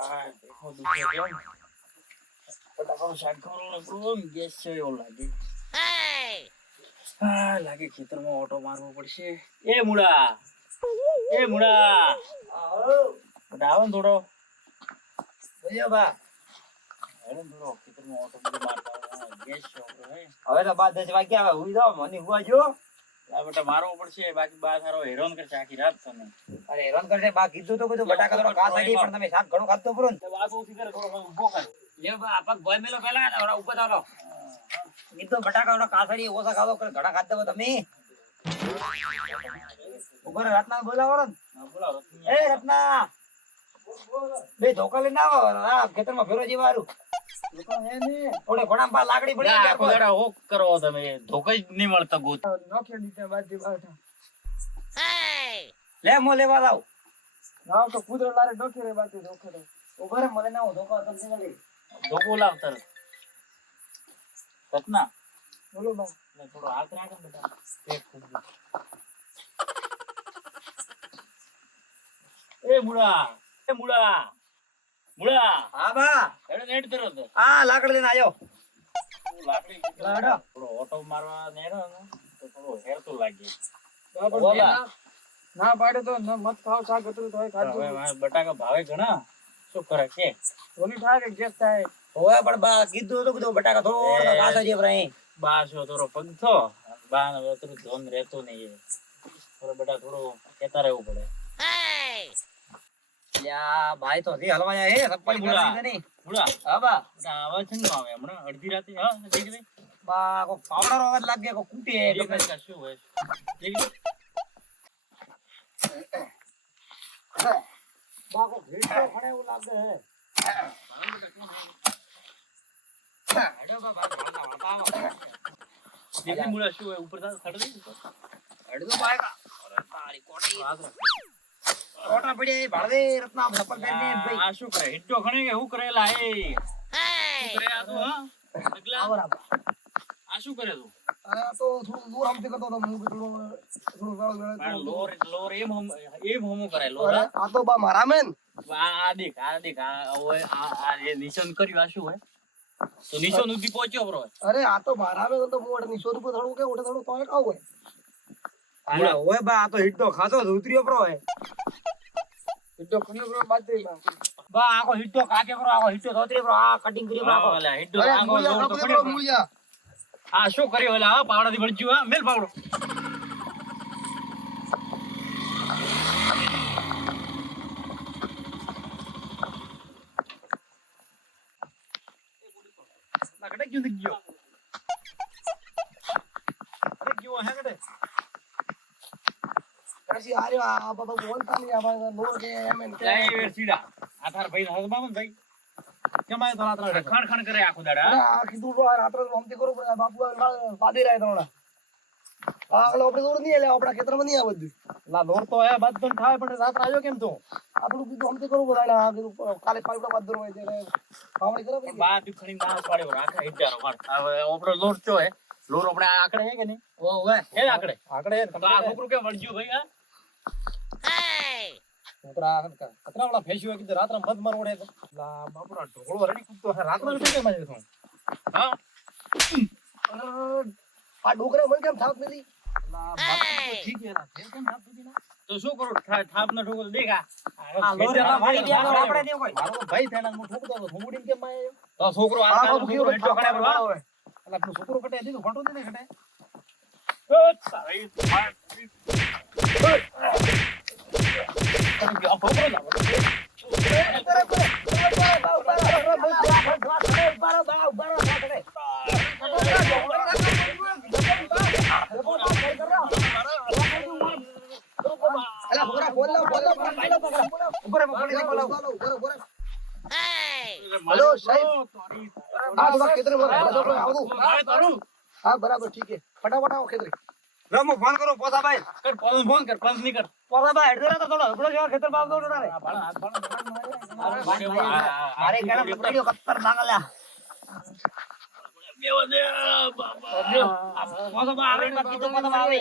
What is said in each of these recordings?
देखो दूसरे क्यों फटाफट शाक करो नको गैस છે એવું લાગે લાગે ખેતરમાં ઓટો મારવો પડશે એ મુડા આવો બતાવો ને થોડો બોલ્યો બા અરે થોડો ખેતરમાં ઓટો મારતા ગેસ છે હવે તો 10 વાગ્યા આવે હુઈ જાવ મને હુવા જો આ બેટા મારવો પડશે બાકી બા સારો હેરાન કરશે આખી રાત તમે અરે હેરાન કરશે બા કીધું તો બધું બટાકા થોડો ખાસ આવી પણ તમે શાક ઘણો ખાતો પૂરો ને વાત ઓછી કરે થોડો ઉભો કર લે બા આપક ભોય મેલો પહેલા ઓરા ઉપર ચાલો કીધું બટાકા થોડો કાસડી ઓછા ખાતો કર ઘણા ખાત દો તમે ઉપર રત્ના બોલાવો ને બોલાવો એ રત્ના બે ધોકા લઈને આવો આ ખેતરમાં ફેરો જીવારું ધોકા હે ને ઓડે ઘોડામાં પા લાકડી પડી આખો દાડા હોક કરો તમે ધોકા જ નહીં મળતો ગોત નોખે નીચે બાજી બાઠા લે મો લેવા લાવ નાવ તો કુદરો લારે નોખે રે બાજી ધોકે રે ઉભરે મને ના ધોકા તમને લઈ ધોકો લાવ તર રત્ના બોલો બા લે થોડો હાથ રાખો બેટા પેટ ખૂબ એ મુડા હા બા એડો નેટ કરો તો આ લાકડી લઈને આયો લાકડી લાડો થોડો ઓટો મારવા નેડો તો થોડો હેર તો લાગે બોલા ના પાડે તો મત ખાવ શાક હતું તો ખાજો હવે બટાકા ભાવે ઘણા શું કરે કે ઓલી થાય કે ગેસ થાય ઓય પણ બા કીધું તો કીધું બટાકા થોડો કાસો જે ભરાય બાસો થોડો પગથો બા ને વતરું ધોન રહેતો નહીં થોડો બટા થોડો કેતા રહેવું પડે લ્યા ભાઈ તો હજી હલવા જાય હે સપ્પલ કરી નહીં મુડા હા બા આવાજ છે ને આવે હમણાં અડધી રાતે હા દેખ દે બા કો પાવડર અવાજ લાગે કો કૂટે એટલે શું હોય દેખ બા કો ભીડ તો ખણે એવું લાગે હે હેડો બા વળતા દેખ મુડા શું હોય ઉપર થડ દે હેડો બાયકા અરે તારી કોટી ઓટા પડ્યા એ ભાળવે રત્ના સપર કરીને ભાઈ આ શું કરે હિટ્ટો ખણે કે હું કરેલા એ શું કરે આ તો હા અગલા બરાબર આ શું કરે તું આ તો થોડું દૂર આમથી કરતો તો હું થોડું લોર એમ હમ કરે લોર આ તો બા મારા મેન આ દેખ આ એ નિશાન કર્યું આ શું હોય તો નિશાન સુધી પહોંચ્યો બ્રો અરે આ તો મારા મેન તો મોડ નિશાન ઉપર થોડું કે ઓટે થોડું તોય કાવ હોય અરે ઓય બા આ તો હિટ્ટો ખાતો ઉતર્યો બ્રો હે હિટ્ટો કોને બ્રો બાદ દે બા આકો હિટ્ટો કાકે બ્રો આકો હિટ્ટો ધોતરી બ્રો આ કટિંગ કરી બ્રો આકો લે હિટ્ટો આકો લોર તો પડ્યો મૂળિયા આ શું કર્યો ઓલા આ પાવડાથી વળજ્યું હા મેલ પાવડો ના કડે ક્યું ગયો અરે ક્યો હે કડે કાશી આર્યો આ બાબા બોલતા નહીં આ લોર કે એમ એમ કે એ સીડા આ તાર ભાઈ હસ બાબન ભાઈ કેમાય તો રાત્રે ખણ કરે આખો દાડા આ કીધું રાત્રે રમતી કરો પણ બાપુ પાડી રહ્યા તોડા આગળ આપણે દોડ નહીં એટલે આપણા ખેતરમાં નહીં આ બધું લા લોર તો હે બાદ પણ થાય પણ રાત્રે આવ્યો કેમ તો આપણું કીધું રમતી કરો બધા આ કીધું કાલે પાડવા બાદ હોય ત્યારે પાવડી કરો બાદ ખણી માસ પાડ્યો રાખા હિજારો માર હવે આપણો લોર ચો હે લોર આપણે આકડે હે કે નહીં ઓવે હે આકડે હે આ છોકરું કે વળજ્યું ભાઈ હા છોકરા કતરા વાળા ફેસ્યો કીધું રાત્રે મત મરવડે તો લા બાપરા ઢોળો રડી કૂદતો રાત્રે કે મારી તો હા આ ડોકરે મન કેમ થાપ મેલી લા બાપ તો ઠીક હે ના કેમ થાપ દીધી ના તો શું કરું થાપ ના ઠોકો દેખા આ લોરેલા વાળી દે આપણે દે કોઈ મારો ભાઈ થેલા હું ઠોકતો તો ઘુમડીને કેમ માય તો છોકરો આ છોકરો હેડો કડે બરો એટલે આપણો છોકરો કટે દીધો ઘટો દે ને કટે ઓ સારી हेलो साहब हां थोड़ा खेतर में आओ हां बराबर ठीक है फटाफट आओ खेतर રમો ફોન કરો પોસા ભાઈ કર ફોન કર પંચ ની કર પોસા ભાઈ હેડ તો થોડો હબળો જેવા ખેતર બાપ દોડો રે મારે કેડા પકડ્યો કત્તર નાગલા બેવો દે બાબા પોસા ભાઈ આવે બાકી તો પોસા ભાઈ આવે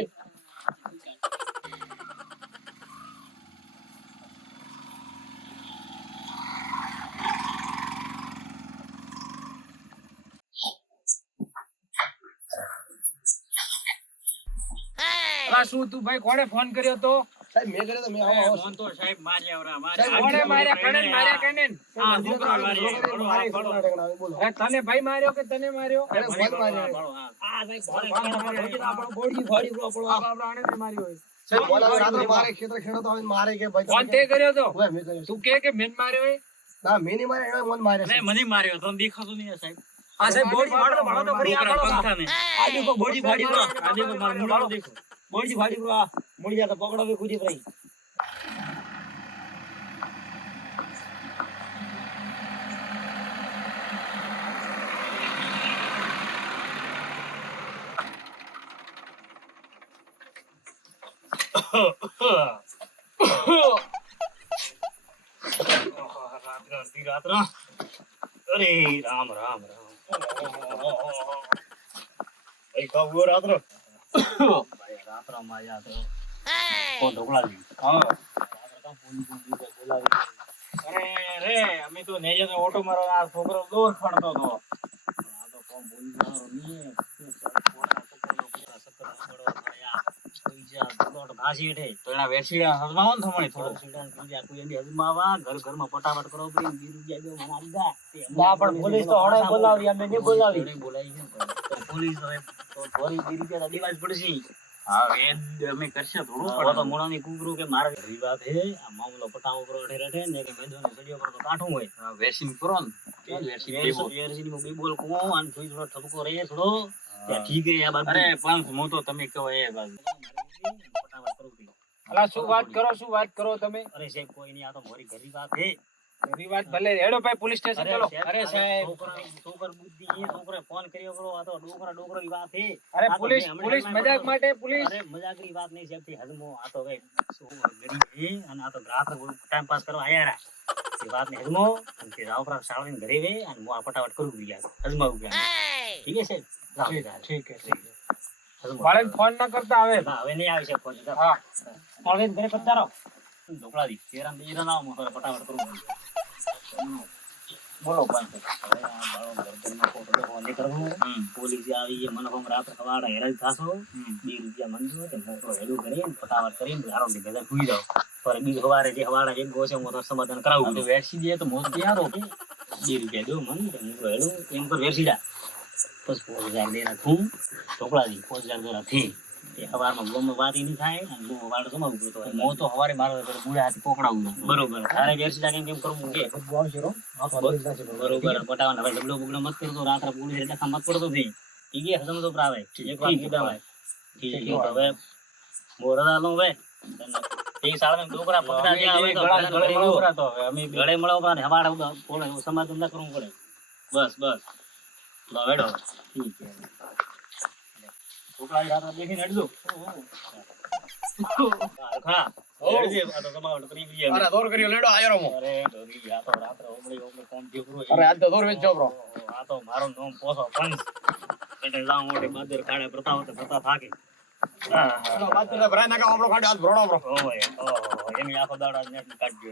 આ શું તું ભાઈ કોણે ફોન કર્યો તો? સાહેબ મેં કર્યો તો મેં આવો આવો મોહન તો સાહેબ માર્યા વરા સાહેબ, કોણે માર્યા? કને માર્યા? કને? આ છોકરા માર્યા. બોલો હે, તને ભાઈ માર્યો કે તને માર્યો? અરે ભાઈ માર્યો. આ ભાઈ બોડી આપણો આને જ માર્યો હોય. સાહેબ બોલા રાત્રે મારે ખેતર ખેડો તો હવે મારે કે ભાઈ ફોન તે કર્યો તો? ઓય મેં કર્યો. તું કે મેન માર્યો હોય? ના મેં નહીં મારે એને મન મારે છે. નહીં, મને માર્યો તો દેખાતું નહીં સાહેબ. આ સાહેબ બોડી છોકરા પંખાને. આ દેખો બોડી ફાડી બ્રો. આ દેખો મારો મુડાળો દેખો. બોડી ફાડી બ્રો. આ મુડી જાતા પકડો બે કૂદી પડી. રાત્ર અરે રામ રામ રામ ભાઈ કાબુ રાત્ર ભાઈ રાત્ર માં યાદ કોણ ઢોકળાજી હા રાત્ર કા ફોન બોલાવી અરે રે અમે તો નેજે તો ઓટો મારો આ છોકરો દોર ખણતો તો આ તો કોણ બોલી જવાનો ની કોણા છોકરો સકરા પડો ભયા પૈસા દોડ ભાસી હેઠે તો એના વેરસીડા હરમાવો ને થમણી થોડો સીડા પૂજા કોઈ એની હજમાવા ઘર ઘરમાં ફટાફટ કરો પડી બીરું ગયા ગયો મને આલી દા ના પણ પોલીસ તો હણે બોલાવી અમે ને બોલાવી બોલાવી છે તો પોલીસ હવે તો થોડી બીરી ગયા ડિવાઇસ પડશે હા એ અમે કરશે થોડું પણ તો મોણાની કુકરું કે મારે ઘરી વાત હે આ મામલો પટાવો કરો ઠેરઠે ને કે મેદોને સડિયો પર તો કાઠું હોય વેરસીન કરો ને કે વેરસીન માં બે બોલ કો આન થોડી થોડો ઠપકો રહે થોડો ઠીક હે આ બાત અરે પાંચ મો તો તમે કહો એ બાત ફટાફટ કરો અલા શું વાત કરો તમે? અરે સાહેબ કોઈ નહીં આ તો મારી ઘરી વાત હે એવી વાત ભલે હેડો ભાઈ પોલીસ સ્ટેશન ચલો. અરે સાહેબ છોકર બુદ્ધિ એ છોકરે ફોન કર્યો કરો આ તો ડોકરાની વાત હે અરે પોલીસ મજાક માટે પોલીસ અરે મજાકની વાત નહીં સાહેબ હજમો આ તો ભાઈ છોકરો ગરીબ હે અને આ તો રાત ટાઈમ પાસ કરવા આયા રા એ વાત ને હજમો અને તે રાવપરા સાળીને ઘરે વે અને હું આ ફટાફટ કરું ગયા હજમાવું ગયા ઠીક છે સાહેબ ઠીક છે વાળે ફોન ના કરતા આવે. ના હવે નહીં આવશે ફોન હા હવે ઘરે પધારો ઢોકળાજી તેરા બીરા ના હું ફટાફટ કરું બોલો પાંચ પોલીસ આવી મને કોમ રાત્રે સવારે હેરાન થાશો 2 રૂપિયા મંજો તે મોટો હેડું કરીને ફટાફટ કરીને આરામથી ઘરે સુઈ જાવ પર બીજ સવારે જે હવાડા એક ગોસે હું તો સમાધાન કરાવું તો વેરસી દે તો મોત યારો 2 રૂપિયા દો મન તો મોટો હેડું એમ પર વેરસી જા બસ 5000 દે રાખું ઢોકળાજી 5000 દો રાખી એ હવારમાં ગોમ વાત ઈ ની થાય અને ગોમ વાડો સમાવું તો મો તો હવારે મારો બુડા હાથી પોકડાવું બરોબર તારે વેરસી જા કેમ કરવું કે બરોબર પટાવાના ભાઈ ડબલો બુગડો મત કરતો રાત્રે પોલીસ ડખા મત પડતો થઈ ઠીક છે હજમ તો પ્રાવે એક વાર કીધા ભાઈ ઠીક છે હવે મોરદા લો હવે એક સાળ में ડોકરા પકડા જે આવે તો ગળે તો હવે અમે ગળે મળવા ને હવાડા પોળે સમાધાન ના કરવું પડે બસ લો વેડો ઠીક છે છોકરા રાત દેખીને હટજો ખા હેડજે આ તો સમાવટ કરી ગયા અરે દોર કર્યો લેડો આયરો મો અરે ડોરી આ તો રાત્રે ઓમળી કોમ જે કરો અરે આજ તો દોર વેચ જો બ્રો આ તો મારો નામ પોસો પંચ એટલે જાવ મોટે બાદર કાળે પ્રતાપ થાકે બાદ ભરાય નાખો આપણો ખાડો આજ ભરોણો બ્રો ઓય એની આખો દાડા નેટ કાઢજો